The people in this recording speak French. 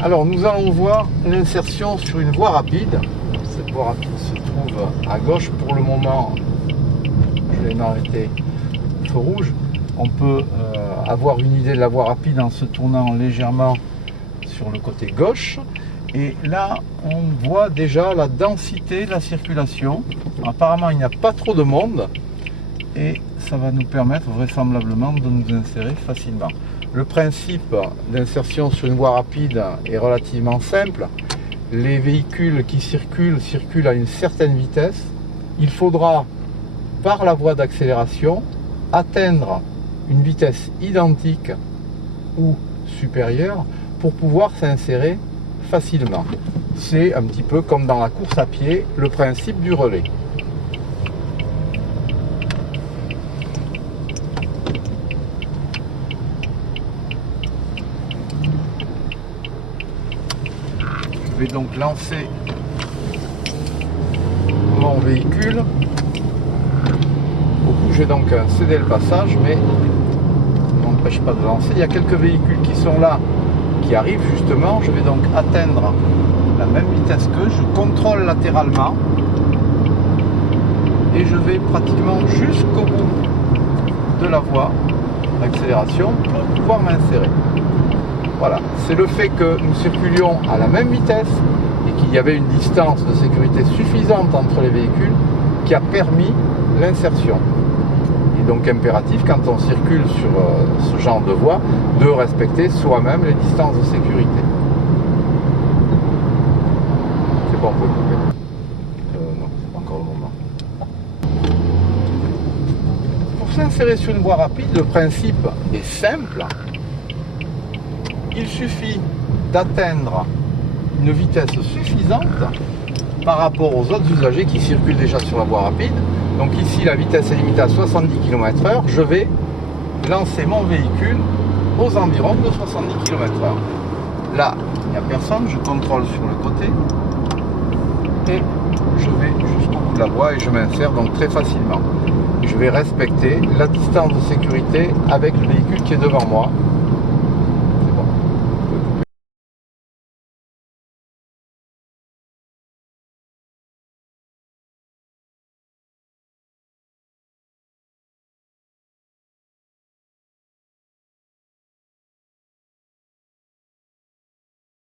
Alors nous allons voir l'insertion sur une voie rapide. Cette voie rapide se trouve à gauche. Pour le moment, je vais m'arrêter au feu rouge. On peut avoir une idée de la voie rapide en se tournant légèrement sur le côté gauche. Et là, on voit déjà la densité de la circulation. Apparemment, il n'y a pas trop de monde. Et ça va nous permettre vraisemblablement de nous insérer facilement. Le principe d'insertion sur une voie rapide est relativement simple. Les véhicules qui circulent à une certaine vitesse. Il faudra, par la voie d'accélération, atteindre une vitesse identique ou supérieure pour pouvoir s'insérer facilement. C'est un petit peu comme dans la course à pied, le principe du relais. Je vais donc lancer mon véhicule. Je vais donc céder le passage, mais ça n'empêche pas de lancer. Il y a quelques véhicules qui sont là, qui arrivent justement. Je vais donc atteindre la même vitesse qu'eux. Je contrôle latéralement et je vais pratiquement jusqu'au bout de la voie d'accélération pour pouvoir m'insérer. Voilà, c'est le fait que nous circulions à la même vitesse et qu'il y avait une distance de sécurité suffisante entre les véhicules qui a permis l'insertion. Il est donc impératif, quand on circule sur ce genre de voie, de respecter soi-même les distances de sécurité. C'est bon, on peut couper. Non, c'est pas encore le moment. Pour s'insérer sur une voie rapide, le principe est simple. Il suffit d'atteindre une vitesse suffisante par rapport aux autres usagers qui circulent déjà sur la voie rapide. Donc ici, la vitesse est limitée à 70 km/h. Je vais lancer mon véhicule aux environs de 70 km/h. Là, il n'y a personne. Je contrôle sur le côté et je vais jusqu'au bout de la voie et je m'insère donc très facilement. Je vais respecter la distance de sécurité avec le véhicule qui est devant moi.